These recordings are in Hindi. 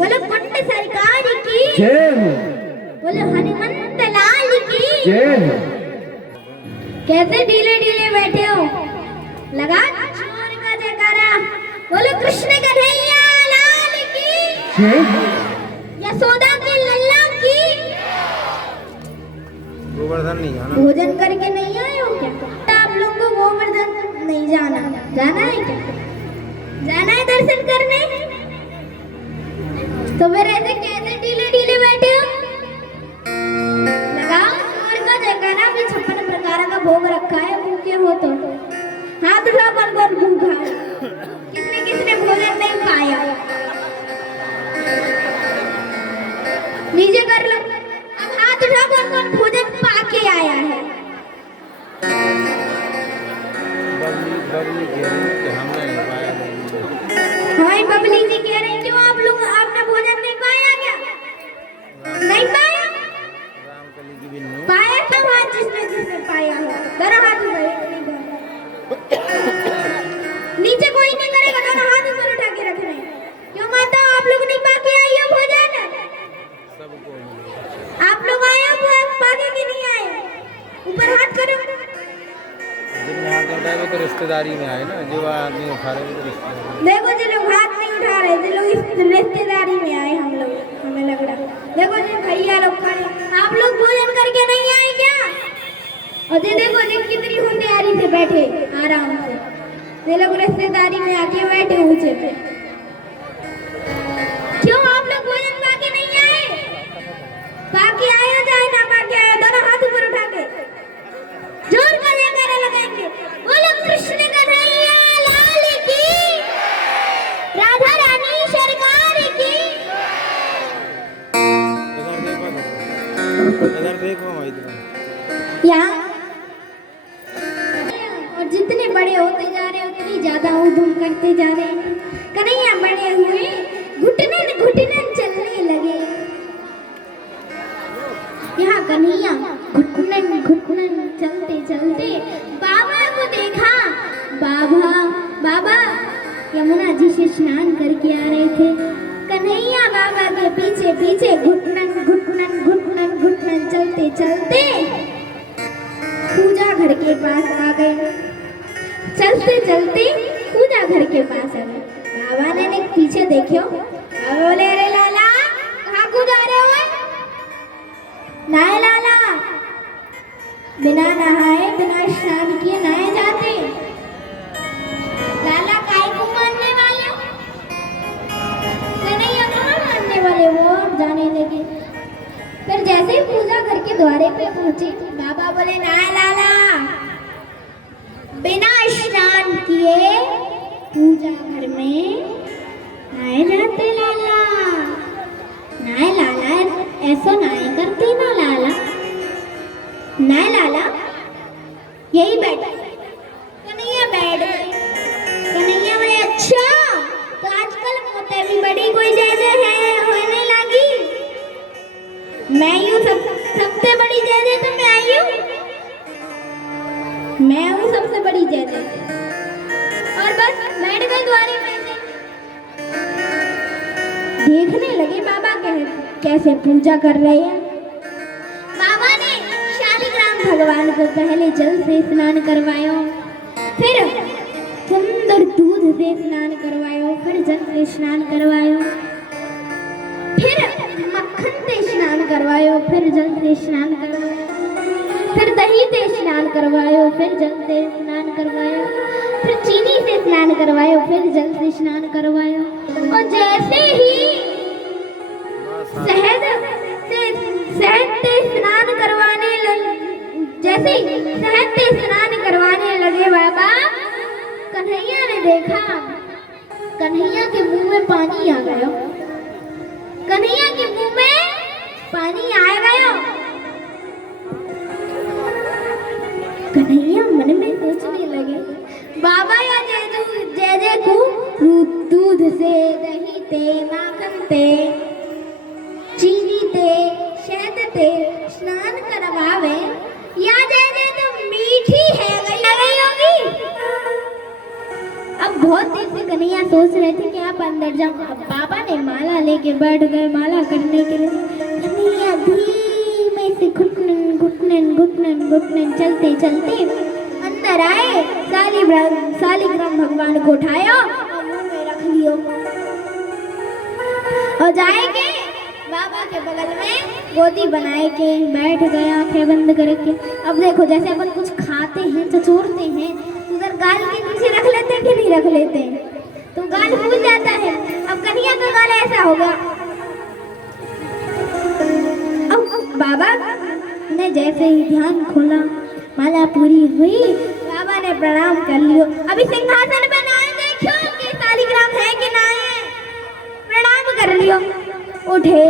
बोलो पुण्य सरकार की जय हो। बोलो हनुमंत लाल की जय हो। कैसे ढीले ढीले बैठे हो, लगा जोर का जयकारा। बोलो कृष्ण कन्हैया लाल की जय हो। यशोदा के लल्ला की। गोवर्धन नहीं जाना, भोजन करके नहीं आए हो क्या? आप लोग को गोवर्धन नहीं जाना, जाना है क्या? जाना है दर्शन करने? तो फिर ऐसे कैसे ढीले ढीले बैठे हो? लगाओ जोर का जयकारा। भी 56 प्रकार का भोग रखा है, भूखे हो तो हाथ उठाओ। कौन कौन भूखा है? किसने किसने भोजन नहीं पाया? नीचे कर लो। अब हाथ उठाओ, कौन कौन भोजन पाके आया है? बबली कह रही है कि हमने नहीं पाया। हाँ बबली जी कह रही क्यों आप लोग आपने भोजन नहीं पाया क्या? नहीं पाया? रामकली की भी नहीं पाया तो हाथ जिसने जिसने पाया हो दोनों हाथ ऊपर। नीचे कोई नहीं करेगा, दोनों हाथ ऊपर उठा के रखने। क्यों माता आप लोग नहीं पाके आई हो भोजन? सबको आप लोग आए हो पाके कि नहीं आए? ऊपर हाथ करो। जिनने हाथ नहीं उठाए वो तो रिश्तेदारी में आए ना, जो आदमी उठा रहे वो तो रिश्तेदारी। देखो जो लोग हाथ नहीं उठा रहे थे, लोग इस रिश्तेदारी में आए। हम लोग हमें लग रहा देखो जो भैया लोग खड़े, आप लोग भोजन करके नहीं आए क्या? और ये देखो जी कितनी होशियारी से बैठे आराम से। ये लोग रिश्तेदारी में आके बैठे ऊंचे पे। क्यों आप लोग भोजन पाके नहीं आए? पाके आए हो चाहे ना पाके आए, दोनों हाथ ऊपर उठा के जोर का जयकारा लगाएंगे। बोलो कृष्ण कन्हैया लाल की, राधा रानी सरकार की। इधर देखो भाई, यहाँ और जितने बड़े होते जा रहे हैं उतनी ज्यादा उधम करते जा रहे हैं। कन्हैया बड़े हुए घुटनन घुटनन चलने लगे। यहाँ कन्हैया घुटनन घुटनन चलते चलते बाबा को देखा। बाबा यमुना जी से स्नान करके आ रहे थे। कन्हैया बाबा के पीछे पीछे घुटनन घुटनन घुटनन घुटनन चलते चलते पूजा घर के पास आ गए। चलते चलते पूजा घर के पास आ गए। बाबा ने पीछे देखो, बोले अरे लाला कहाँ को जा रहे हो? नाय लाला, बिना नहाए बिना स्नान किए नहाए जाते? लाला काय को मानने वाले हो? कन्हैया कहाँ मानने वाले? वो जाने लगे। फिर जैसे ही पूजा घर के द्वारे पे पहुंचे, बाबा बोले नाय लाला, बिना स्नान किए पूजा घर में नाए जाते लाला, नाए लाला, ऐसा नाए करते ना लाला, नाए लाला, यही बैठ कन्हैया बैठ गए। कन्हैया में अच्छा तो आजकल मोते भी बड़ी कोई जैसे है होने लगी, मैं यूं सबसे बड़ी जैसे तो मैं हूँ सबसे बड़ी जैसे, और बस बैठ गए द्वारे में से। देखने लगे बाबा कैसे पूजा कर रहे हैं। बाबा ने शालिग्राम भगवान को पहले जल से स्नान करवाया, फिर सुंदर दूध से स्नान करवाया, फिर जल से स्नान करवाया, फिर मक्खन से स्नान करवायो, फिर जल से स्नान करवायो, फिर दही से स्नान करवायो, फिर जल से स्नान करवायो, फिर चीनी से स्नान करवायो, फिर जल से स्नान करवायो, और जैसे ही शहद से स्नान करवाने लगे बाबा, कन्हैया ने देखा कन्हैया के मुंह में पानी आ गया, कन्हैया के मुंह में पानी आ गया। कन्हैया मन में सोचने लगे, बाबा या जय को दूध से, दही ते, माखन ते, चीनी ते, शहद ते स्नान करवावे, या जय तो मीठी है गई होगी। अब बहुत देर से कन्हैया सोच रहे थे कि आप अंदर जाओ। अब बाबा ने माला लेके बैठ गए माला करने के लिए। कन्हैया धीमे से घुटनन घुटनन घुटनन घुटनन चलते चलते अंदर आए, शालिग्राम भगवान को उठाया और मुंह में रख लियो, और जाएंगे बाबा के बगल में गोदी बनाए के बैठ गया, आंखें बंद करके। अब देखो जैसे अपन कुछ खाते हैं, चचोरते हैं, उधर गाल के नीचे रख लेते हैं कि नहीं रख लेते हैं, तो गाल फूल जाता है। अब कन्हैया का गाल ऐसा होगा। अब बाबा ने जैसे ही ध्यान खोला, माला पूरी हुई, बाबा ने प्रणाम कर लियो। अभी सिंहासन पे ना देखो कि शालिग्राम है कि ना है, प्रणाम कर लियो। उठे,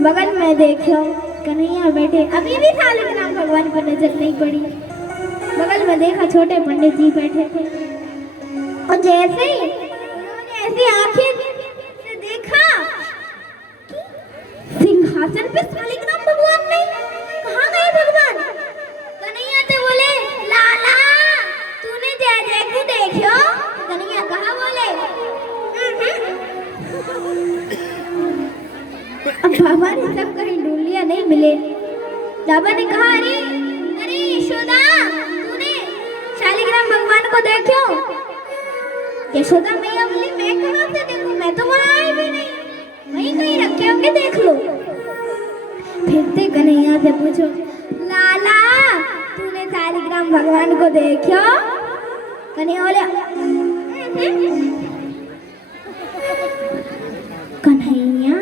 बगल में देखो कन्हैया बैठे, अभी भी शालिग्राम भगवान पर नजर नहीं पड़ी। बगल में देखा छोटे पंडित जी बैठे थे, और जैसे ही उन्होंने ऐसी आंखें से देखा कि सिंहासन पे शालिग्राम भगवान नहीं, कहाँ गए भगवान? कन्हैया तो बोले, लाला तूने जय को देखो? कन्हैया कहाँ बोले? अब बाबा ने सब कहीं ढूंढ लिया, नहीं मिले। बाबा ने कहा, अरे अरे यशोदा, तूने शालिग्राम भगवान को देखो? यशोदा मैया बोली, मैं कहाँ से देखूं, मैं तो वहाँ आई भी नहीं, वहीं कहीं रखे होंगे, देख लो। फिर से कन्हैया से पूछो, लाला तूने शालिग्राम भगवान को देखो? कन्हैया बोले, कन्हैया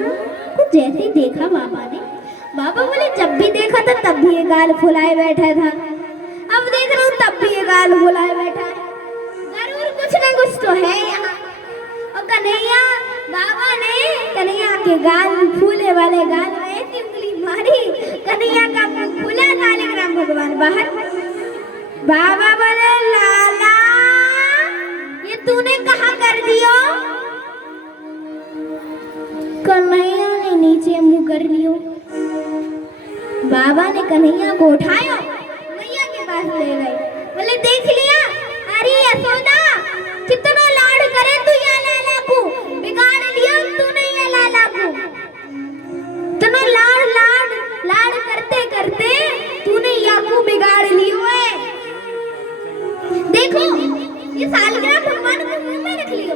को जैसे ही देखा बाबा ने, बाबा बोले, जब भी देखा था तब भी ये गाल फुलाए बैठा था, अब देख रहा हूँ तब भी ये गाल फुलाए बैठा है, जरूर कुछ ना कुछ तो है यहाँ। और कन्हैया, बाबा ने कन्हैया के गाल, फूले वाले गाल में ऐसी उंगली मारी, कन्हैया का मुंह खुला, शालिग्राम भगवान बाहर। बाबा बोले, लाला ये तूने कहाँ कर दियो? कन्हैया ने नीचे मुंह कर लियो। बाबा ने कन्हैया को उठाया, मैया के पास ले गए, बोले, देख लिया? अरे यशोदा, कितना लाड करे तू या लाला को, बिगाड़ लिया तूने या लाला को, इतना लाड लाड लाड करते करते तूने या को बिगाड़ लियो है। देखो ये शालिग्राम भगवान को मुंह में रख लियो।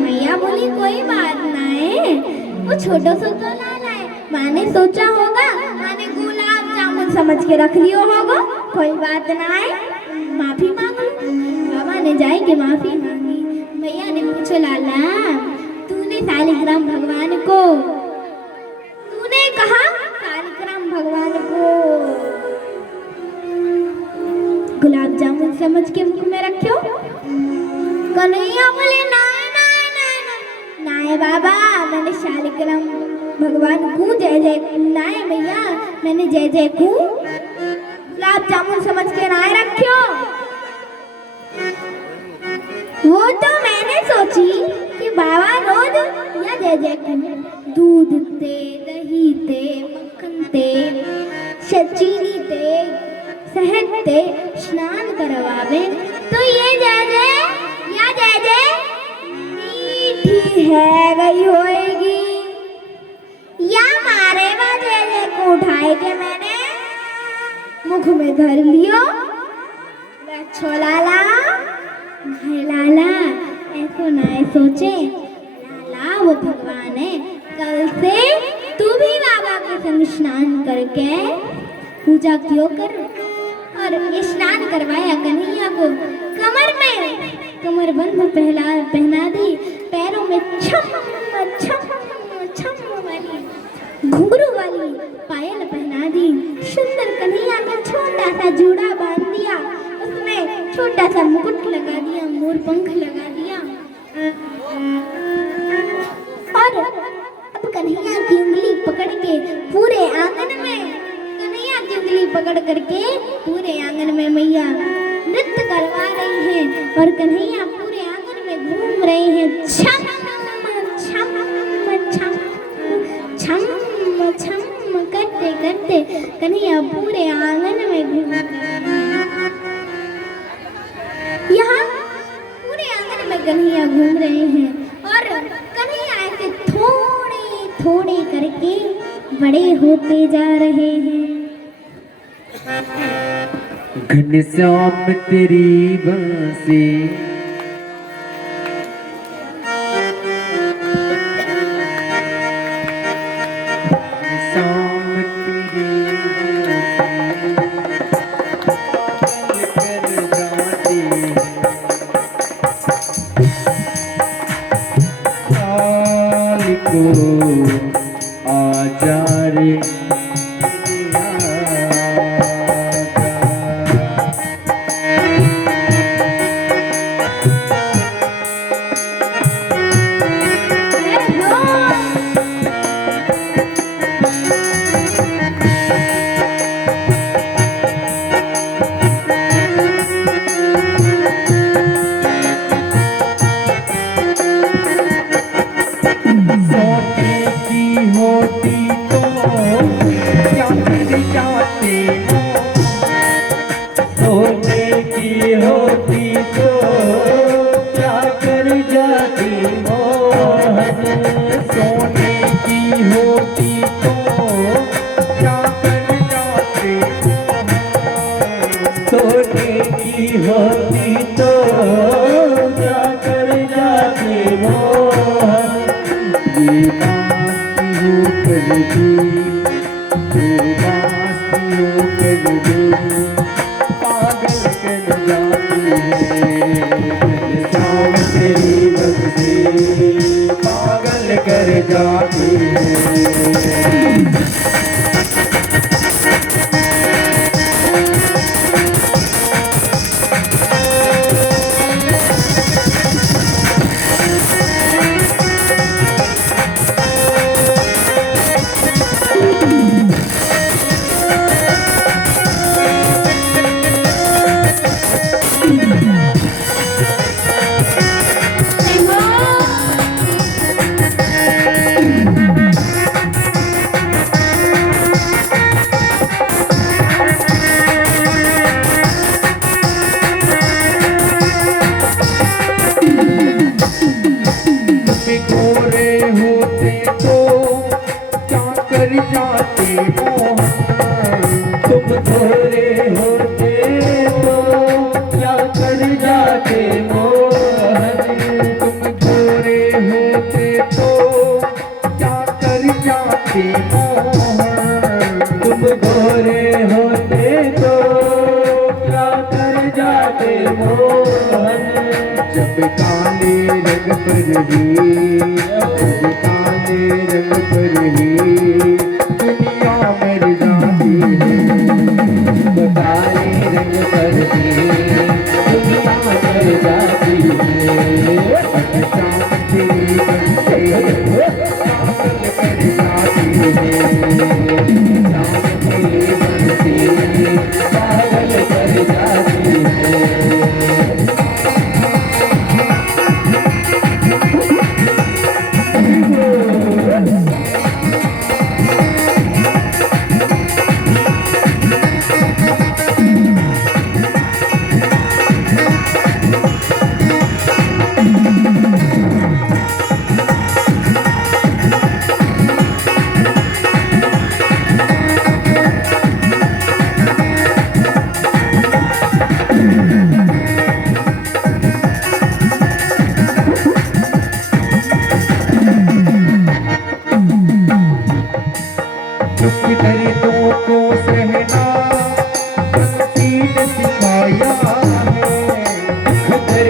मैया बोली, कोई बात ना है, वो छोटा सा तो लाला है, माँ ने सोचा होगा, माँ ने गुलाब जामुन समझ के रख लियो होगा, कोई बात ना है, माफी मांग लो। बाबा ने जाए के माफी मांगी। मैया ने पूछा, लाला तूने शालिग्राम भगवान को, तूने कहा शालिग्राम भगवान को गुलाब जामुन समझ के मुंह में रखियो? कन्हैया बोले नाय नाय नाय नाय नाय बाबा, मैंने शालिग्राम भगवान को जय जय नाय भैया, मैंने जय जय को गुलाब जामुन समझ के नाय रखियो। वो तो मैंने सोची कि बाबा रोज या जय जय को दूध ते दही ते मक्खन ते चीनी ते शहद ते स्नान करवावे, तो ये जय जय या जय जय मीठी है गई होएगी, या मारे वो जय जय को उठाए के मैंने मुख में धर लियो। छोलाला लाला ऐसो ना सोचे, लाला वो भगवान है, कल से तू भी बाबा के संग स्नान करके पूजा क्यों कर। और स्नान करवाया कन्हैया को, कमर बंध पहना दी, पैरों में छम छम छम वाली घुंघरू वाली पायल पहना दी, सुंदर कन्हैया का छोटा सा जूड़ा बांध दिया, उसमें छोटा सा मुकुट लगा दिया, मोर पंख लगा दिया। और अब कन्हैया की उंगली पकड़ के पूरे आंगन में, कन्हैया की उंगली पकड़ करके पूरे आंगन में मैया नृत्य करवा रही हैं, और कन्हैया पूरे आंगन में घूम रहे हैं। छम छम छम छम छम करते करते कन्हैया पूरे आंगन में घूम रहे हैं। यहाँ पूरे आंगन में कन्हैया घूम रहे हैं, और कन्हैया ऐसे थोड़े थोड़े करके बड़े होते जा रहे हैं। घनश्याम तेरी बांसी पागल कर जाती है। जब काले रंग पर ही, जब काले रंग पर ही दुनिया मर जाती है। काले रंग पर ही दुनिया मर जाती है।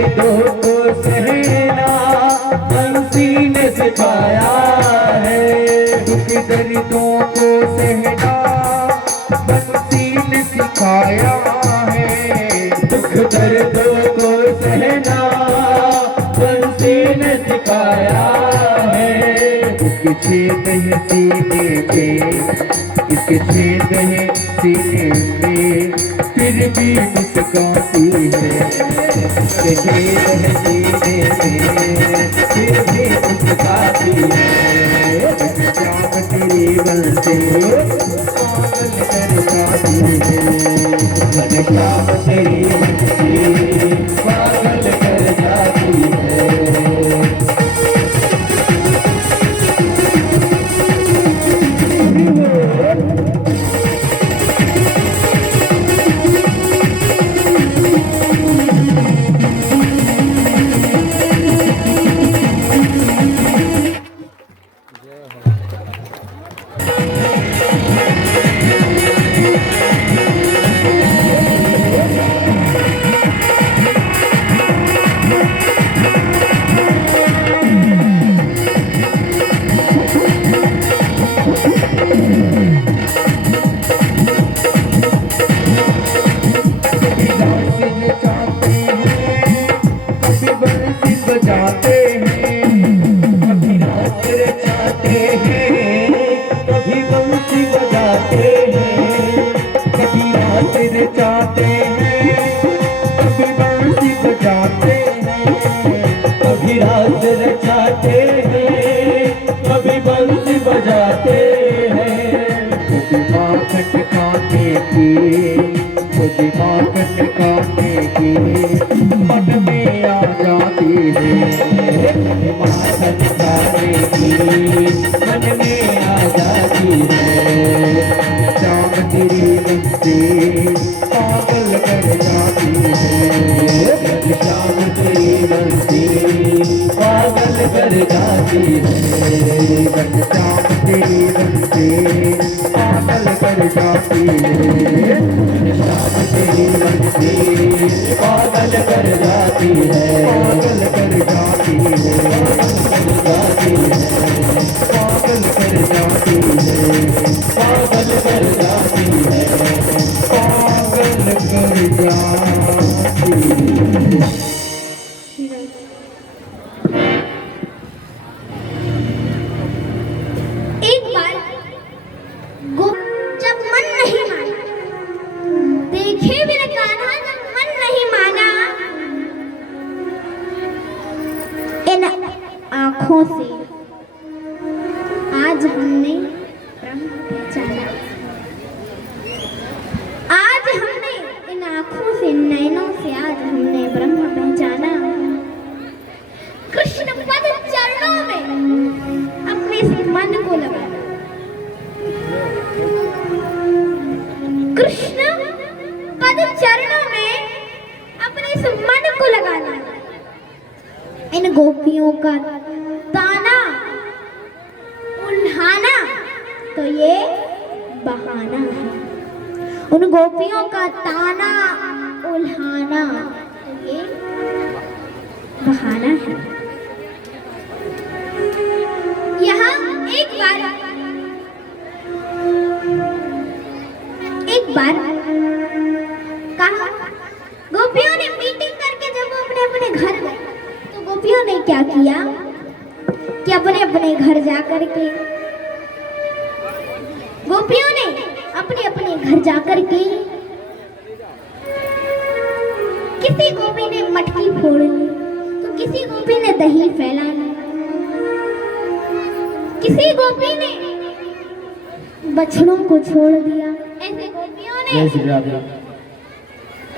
दर्दों को सहना बंसी ने सिखाया है, दुख दर्दों को सहना बंसी ने सिखाया है, दुख दर्दों को सहना बंसी ने सिखाया है। इसके छेद है सीने पे, इसके छेद है सीने में, फिर भी मुस्काती है, इसके छेद है सीने में, फिर भी मुस्काती है। शाम तेरी बनते पागल कर जाती है, शाम तेरी बनते पागल कर जाती है। मन में आ जाती है, मन में आ जाती है। शाम तेरी बनते पागल कर जाती है, शाम तेरी बनते पागल कर जाती है, शाम तेरी बनते पागल कर जाती है, शाम तेरी बनते पागल कर जाती है, पागल कर जाती है, पागल कर जाती है, पागल कर जाती है, पागल कर जाती है। एक बार जब मन नहीं माना, देखे बिना कान्हा जब मन नहीं माना, इन आँखों से आज हमने ब्रह्म पहचाना, आज हमने इन आँखों से नैनों से आज हमने ब्रह्म पहचाना। कृष्ण पद चरणों में अपने इस मन को लगाना, कृष्ण पद चरणों में अपने इस मन को लगाना। इन गोपियों का ताना उल्हाना तो ये बहाना है, उन गोपियों का ताना उल्हाना तो ये बहाना है। यहाँ एक बार कहा, गोपियों ने मीटिंग करके जब वो अपने अपने घर गए तो गोपियों ने क्या किया कि अपने अपने घर जा करके गोपियों ने अपने अपने घर जा करके किसी गोपी ने मटकी फोड़ ली तो किसी गोपी ने दही फैला ली, किसी गोपी ने बछड़ों को छोड़ दिया। ऐसे गोपियों ने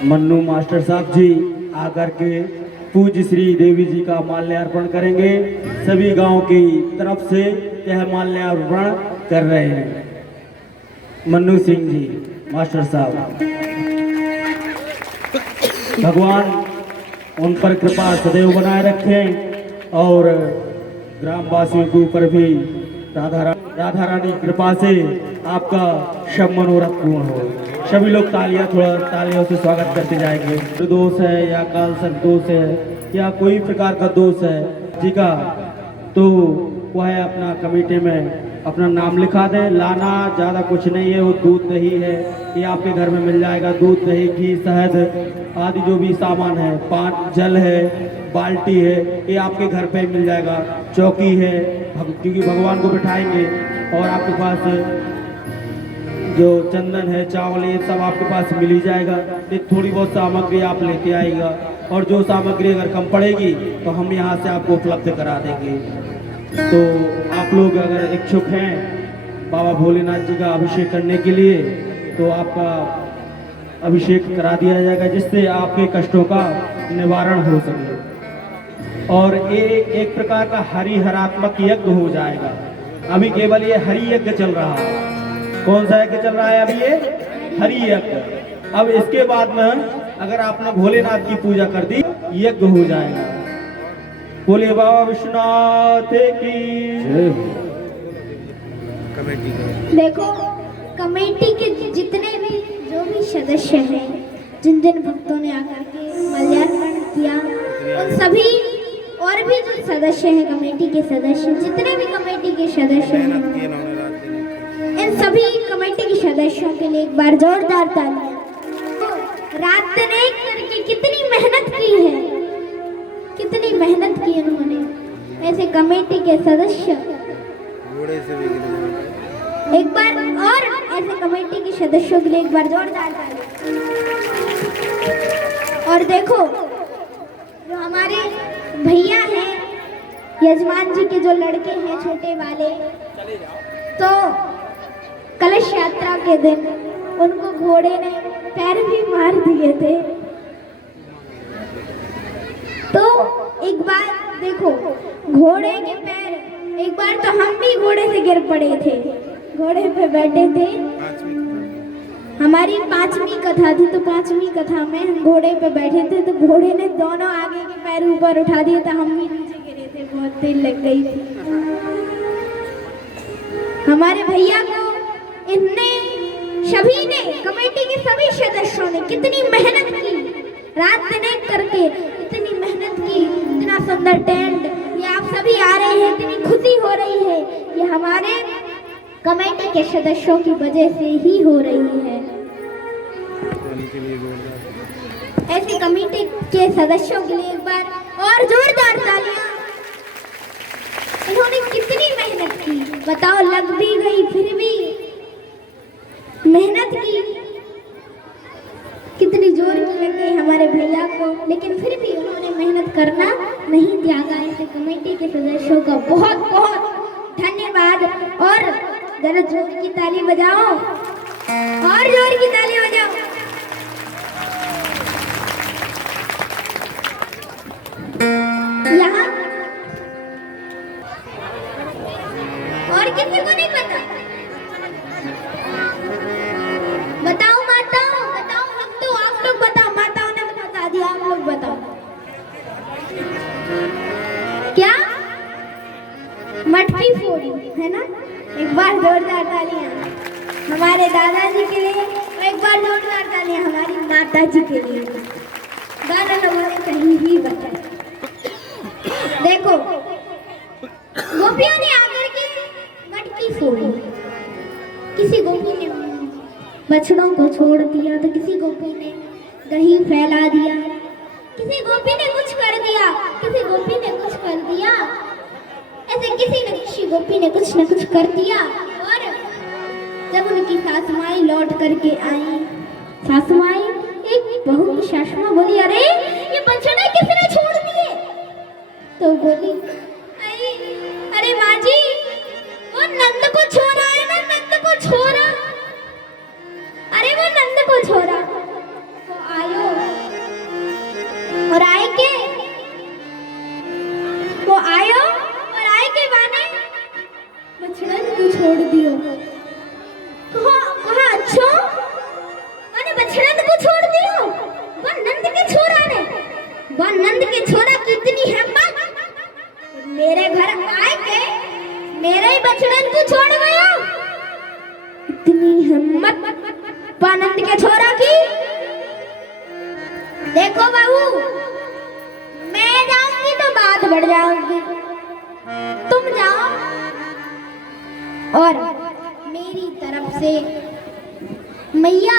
मन्नू मास्टर साहब जी आकर के पूज्य श्री देवी जी का माल्यार्पण करेंगे। सभी गांव की तरफ से यह माल्यार्पण कर रहे हैं। मन्नू सिंह जी मास्टर साहब, भगवान उन पर कृपा सदैव बनाए रखें और ग्रामवासियों के ऊपर भी राधा रानी कृपा से आपका सब मनोरथ पूर्ण हो। सभी लोग तालियों से स्वागत करते जाएंगे। दोष है या काल सर्प दोष है या कोई प्रकार का दोष है जी का, तो वह अपना कमेटी में अपना नाम लिखा दें। लाना ज़्यादा कुछ नहीं है, वो दूध दही है, ये आपके घर में मिल जाएगा। दूध दही घी शहद आदि जो भी सामान है, पान जल है, बाल्टी है, ये आपके घर पे मिल जाएगा। चौकी है, क्योंकि भगवान को बिठाएंगे। और आपके पास जो चंदन है, चावल, ये सब आपके पास मिल ही जाएगा। ये थोड़ी बहुत सामग्री आप लेके आएगा, और जो सामग्री अगर कम पड़ेगी तो हम यहाँ से आपको उपलब्ध करा देंगे। तो आप लोग अगर इच्छुक हैं बाबा भोलेनाथ जी का अभिषेक करने के लिए, तो आपका अभिषेक करा दिया जाएगा, जिससे आपके कष्टों का निवारण हो सके। और ये एक प्रकार का हरिहरात्मक यज्ञ हो जाएगा। अभी केवल ये हरि यज्ञ चल रहा है। कौन सा यज्ञ चल रहा है अभी? ये हरि यज्ञ। अब इसके बाद में अगर आपने भोलेनाथ की पूजा कर दी, यज्ञ हो जाएगा। बोले बाबा विश्वनाथ की जय। कमेटी का देखो, कमेटी के जितने भी जो भी सदस्य हैं, जिन जिन भक्तों ने आकर के माल्यार्पण किया, उन सभी और भी जो सदस्य हैं, कमेटी के सदस्य, जितने भी कमेटी के सदस्य मेहनत की हैं, इन्होंने रात दिन। इन सभी कमेटी के सदस्यों के लिए एक बार जोरदार तालियां। तो रात दिन एक करके कितनी मेहनत की है, कितनी मेहनत की उन्होंने। ऐसे कमेटी के सदस्य घोड़े से भी गिरे। एक बार और ऐसे कमेटी के सदस्यों के लिए एक बार जोरदार तालियां। और देखो, जो हमारे भैया हैं, यजमान जी के जो लड़के हैं छोटे वाले, तो कलश यात्रा के दिन उनको घोड़े ने पैर भी मार दिए थे। तो एक बार देखो, घोड़े के पैर, एक बार तो हम भी घोड़े से गिर पड़े थे, घोड़े पे बैठे थे। हमारी 5वीं कथा थी, तो 5वीं कथा में हम घोड़े पे बैठे थे, तो घोड़े ने दोनों आगे के पैर ऊपर उठा दिए, तो हम भी नीचे गिरे थे, बहुत तेज लग गई थी। हमारे भैया को इनने सभी ने, कमेटी के सभी सदस्यों ने कितनी मेहनत की, रात दिन एक करके इतनी मेहनत की। इतना सुंदर टेंट, ये आप सभी आ रहे हैं, इतनी खुशी हो रही है, ये हमारे कमेटी के सदस्यों की वजह से ही हो रही है। ऐसे कमेटी के सदस्यों के लिए एक बार और जोरदार तालियां। इन्होंने कितनी मेहनत की, बताओ, लग भी गई, फिर भी मेहनत की, कितनी जोर की लग गई हमारे भैया को, लेकिन फिर भी उन्होंने मेहनत करना नहीं त्यागा। ऐसे कमेटी के सदस्यों का बहुत बहुत धन्यवाद। और जरा जोर की ताली बजाओ, और जोर की ताली बजाओ। यहाँ और किसी को नहीं पता? बताओ माताओं, बताओ, हम तो, आप लोग बताओ, माताओं ने तो बता दिया, आप लोग बताओ क्या? मटकी फोड़ी है ना? एक बार जोरदार तालियां हमारे दादाजी के लिए, एक बार जोरदार तालियां हमारी माता जी के लिए। दादा लोगों ने सही ही बताया। देखो, गोपियों ने आकर के मटकी फोड़ी, किसी गोपी ने बछड़ों को छोड़ दिया, तो किसी गोपी ने दही फैला दिया, किसी गोपी ने कुछ कर दिया, किसी गोपी ने कुछ कर दिया। ऐसे किसी गोपी ने कुछ न कुछ कर दिया। और जब उनकी सासुमाई लौट करके आई, सासुमाई, एक बहू की सासुमा बोली, अरे ये बछड़े किसने छोड़ दिए? तो बोली, अरे माँ जी, वो नंद को छोड़ा है ना, नंद को छोड़ा, अरे वो नंद को छोड़ा। तो आयो, और आए के वो आयो, और आए के बाने बछड़न को छोड़ दियो। कहा अच्छा, मैंने बछड़न को छोड़ दियो? वो नंद के छोरा ने, वो नंद के छोरा की इतनी हिम्मत, मेरे घर आए के मेरे ही बछड़न को छोड़ गयो, इतनी हिम्मत। पानंद के छोरा की। देखो बाबू, मैं जाऊंगी तो बात बढ़ जाऊंगी, तुम जाओ और मेरी तरफ से मैया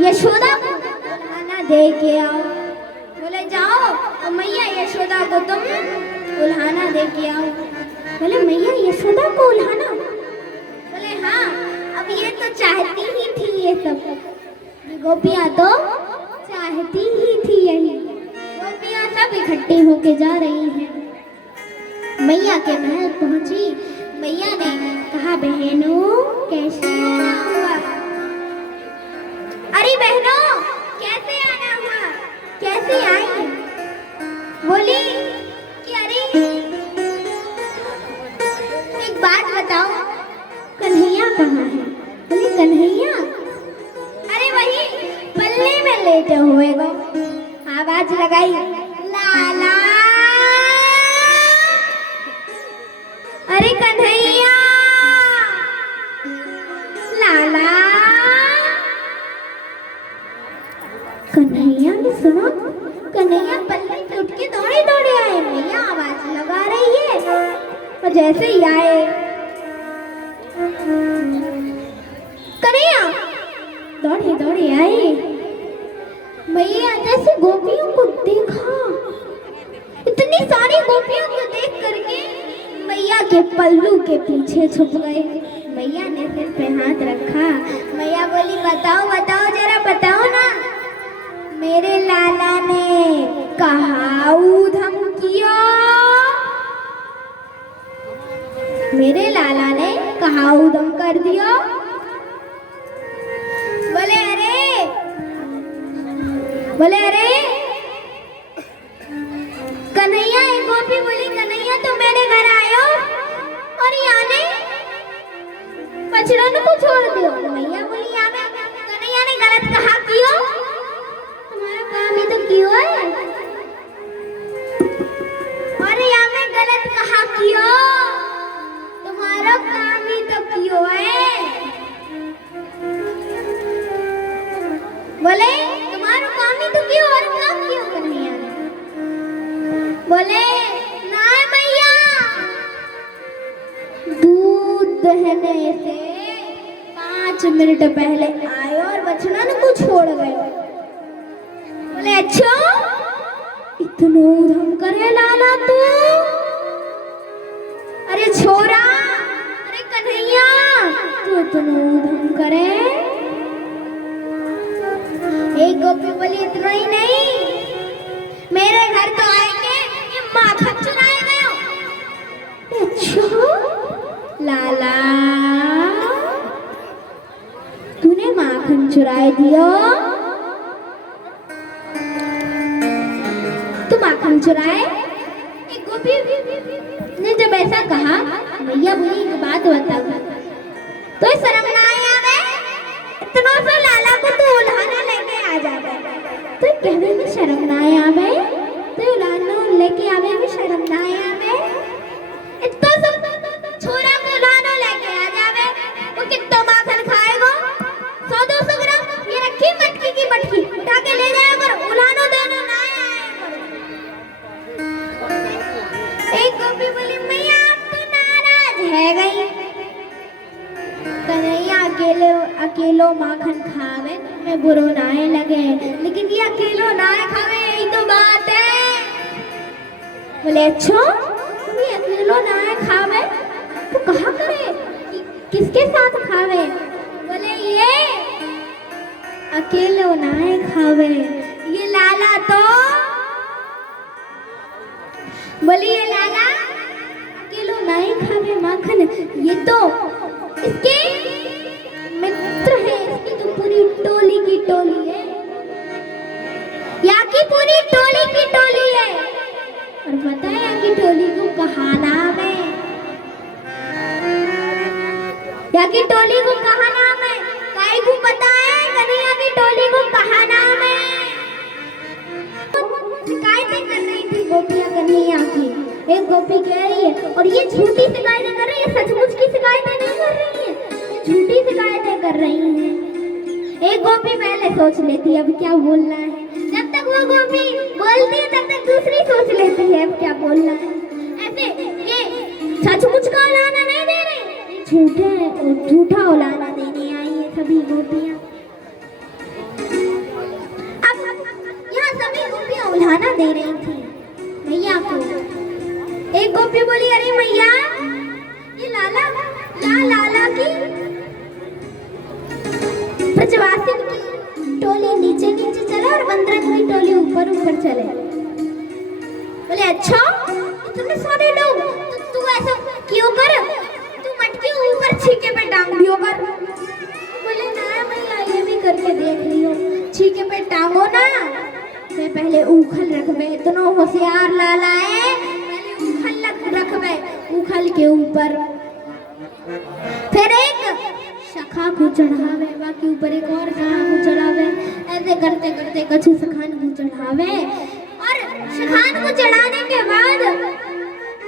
यशोदा को उल्हाना दे के आओ। बोले जाओ और मैया यशोदा को तुम उल्हाना दे के आओ। बोले मैया यशोदा को उल्हाना? बोले हाँ, अब ये तो चाहती ही थी, ये सब गोपियां तो चाहती ही थी यही। गोपियां सब इकट्ठी होके जा रही हैं। मैया के महल पहुंची। मैया ने कहा बहनों कैसे आना हुआ? अरे बहनों कैसे आना हुआ, कैसे आई? बोली कि अरे एक बात बताओ, कन्हैया कहाँ है? बोली कन्हैया? अरे वही पल्ले में लेटे हुए गो। आवाज लगाई लाला। अरे कन्हैया, लाला। कन्हैया ने सुना, कन्हैया पल्ले से उठ के दौड़े दौड़े आए। मैया आवाज लगा रही है और जैसे ही आए, कन्हैया दौड़े दौड़े आए। मैया जैसे गोपियों को देखा, इतनी सारी गोपियों को देख करके मैया के पल्लू के पीछे छुप गए। मैया ने सिर पे हाथ रखा। मैया बोली बताओ बताओ जरा बताओ ना, मेरे लाला ने कहा ऊधम किया? मेरे लाला ने कहा ऊधम कर दिया? बोले अरे कन्हैया, एक गोपी बोली कन्हैया तुम मेरे घर आयो और यहाँ ने बछड़न को छोड़ दियो। मैया बोली यहाँ में कन्हैया ने गलत कहा क्यों? तुम्हारा काम ही तो क्यों है? और यहाँ में गलत कहा क्यों? तुम्हारा काम ही तो क्यों है? बोले तुम्हारा काम ही तो क्यों, और काम क्यों? कन्हैया बोले ना मैया, दूध दहने से 5 मिनट पहले आए और बछड़न को छोड़ गए। बोले अच्छा, इतना उधम करे लाला तू? अरे छोरा, अरे कन्हैया, तू इतना उधम करे? एक गोपी बोली इतना ही नहीं, मेरे घर तो आएंगे ये माखन चुराए गए। अच्छा लाला, तूने माखन चुराए दिया? तू माखन चुराए? एक गोपी ने जब ऐसा कहा, मैया बोली एक बात बताओ, तो शर्म ना आवे? इतना सा लाला को तो उल्हाना लेके आ जावे, तो कहने में शर्म ना आवे? तो उल्हाना लेके आवे में शर्म ना आवे? इतना सब छोरा को उल्हाना लेके आ जावे, वो कितना माखन खाएगा? 100-200 ग्राम ये रखी मटकी की मटकी उठा के ले जाए, पर उल्हाना देना ना आए। एक गोपी बोली मैया आप तो नाराज है गई। कन्हैया अकेलो माखन खावे में बुरो नाए लगे, लेकिन ये अकेलो नाए खावे यही तो बात है। बोले अच्छा, तुम ये अकेलो नाए खावे तो कहा करे, किसके साथ खावे? बोले ये अकेलो नाए खावे, ये लाला तो। बोली ये लाला अकेलो नाए खावे माखन, ये तो इसके मित्र है, इसकी तो पूरी टोली की टोली है, यहाँ की पूरी टोली की टोली है। और पता है यहाँ की टोली को कहा नाम है? यहाँ की टोली को कहा नाम है? काहे को पता है कन्हैया की टोली को कहा नाम है? शिकायतें कर रही थी गोपियां कन्हैया की। एक गोपी कह रही है, और ये झूठी शिकायतें कर रही है, सचमुच की शिकायतें नहीं कर रही है, ये झूठी शिकायतें कर रही हैं। एक गोपी पहले सोच लेती है अब क्या बोलना है, जब तक वो गोपी बोलती है तब तक दूसरी सोच लेती है अब क्या बोलना है। ऐसे ये सचमुच का औलाना नहीं दे रहे, झूठा औलाना देने आई है सभी गोपियां। अब यहाँ सभी गोपियां औलाना दे रही थी मैया को। एक गोपी बोली, अरे मैया ये लाला की ब्रजवासिन की टोली नीचे नीचे चले और बंदरन की टोली ऊपर ऊपर चले। बोले अच्छा इतने सारे लोग, तो तू ऐसा क्यों कर, तू मटकी ऊपर छीके पे टांग दियो कर। बोले ना मैया ये भी करके देख लियो, छीके पे टांगो ना, मैं पहले उखल रखबे, इतना होशियार लाला है, पहले उखल रखबे उखल के ऊपर, फिर एक शखा को चढ़ावे, बाकी ऊपर एक और शखा को चढ़ावे, ऐसे करते करते कछु शखान को चढ़ावे और शखान को चढ़ाने के बाद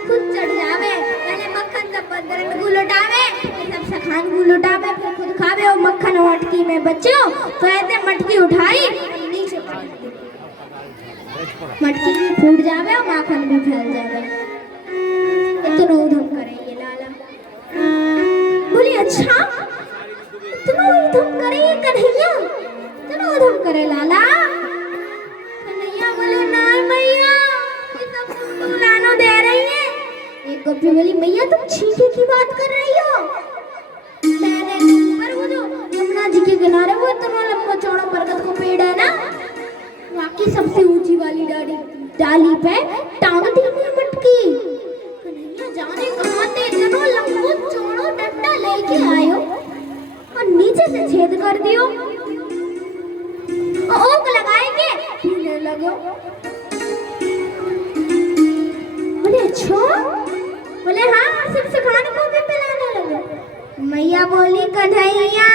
खुद चढ़ जावे। पहले मक्खन सब बंदरन को लुटावे, फिर सब शखान को लुटावे, फिर खुद खावे और मक्खन मटकी में बच्चों तो ऐसे मटकी उठाई नीचे पटक दी, मटकी भी फूट जावे और माखन भी फैल जावे। इतना उधम करे ये लाला। बोली अच्छा इतना उधम करे ये कन्हैया, इतना उधम करे लाला। कन्हैया बोले ना मैया ये सब तुम लानो दे रही है। एक गोपी बोली मैया तुम छींके की बात कर रही हो, मैंने ऊपर वो जो यमुना जी के किनारे वो इतना लंबा चौड़ा बरगद को पेड़ है ना, बाकी सबसे ऊंची वाली डाली पे टांग दी हुई मटकी। कन्हैया जाने कहां से इतना लंबा चौड़ा डंडा लेके आयो और नीचे से छेद कर दियो और ओक लगाएंगे पीने लगो। बोले अच्छा, बोले हाँ और सिर्फ खाने को भी पिलाने लगे। मैया बोली कन्हैया